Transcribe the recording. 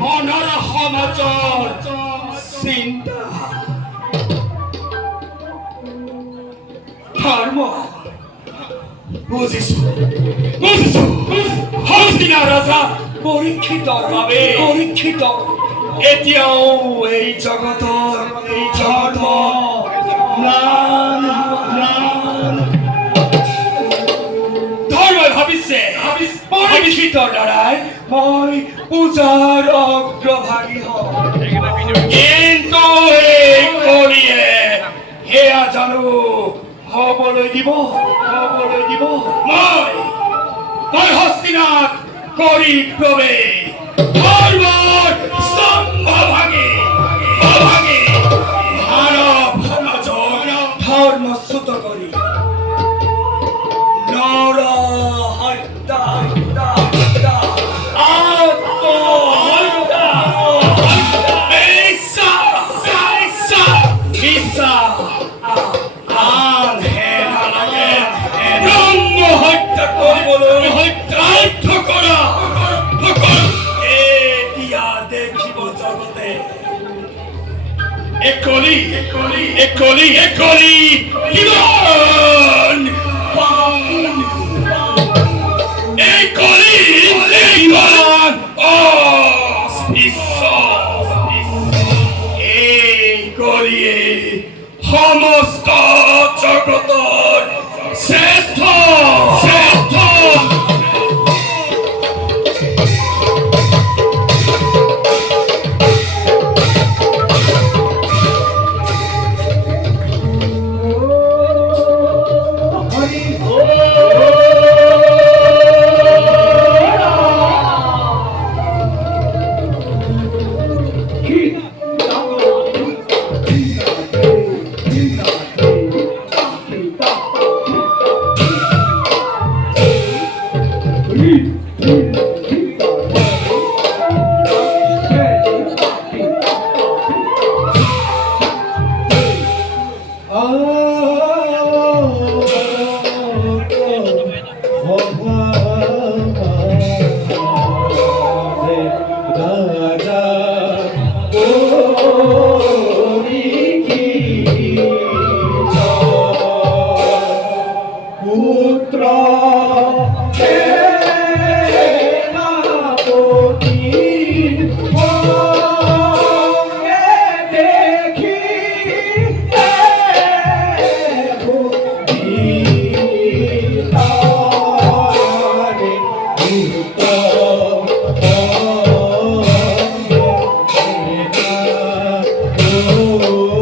বনর সমাজৰ চিন্তা ধৰ্ম বুজিছো হস্তিনা ৰজা পৰীক্ষিতৰ বাবে এতিয়াও এই জগতৰ ধৰ্মই ভাবিছে পৰীক্ষিতৰ দ্বাৰাই মই পূজাৰ অগ্ৰভাগী হওঁ কিন্তু এই কৰিয়ে সেয়া জানো হবলৈ দিব মই হস্তিনাত কৰি প্ৰৱেশ ধৰ্মৰ স্তম্ভ ভাঙি মানৱ সমাজৰ ধৰ্মচ্যুত কৰি নৰ হত্যা একলি কিমান এই কলিয়ে সমস্ত জগতৰ শ্ৰেষ্ঠ Oh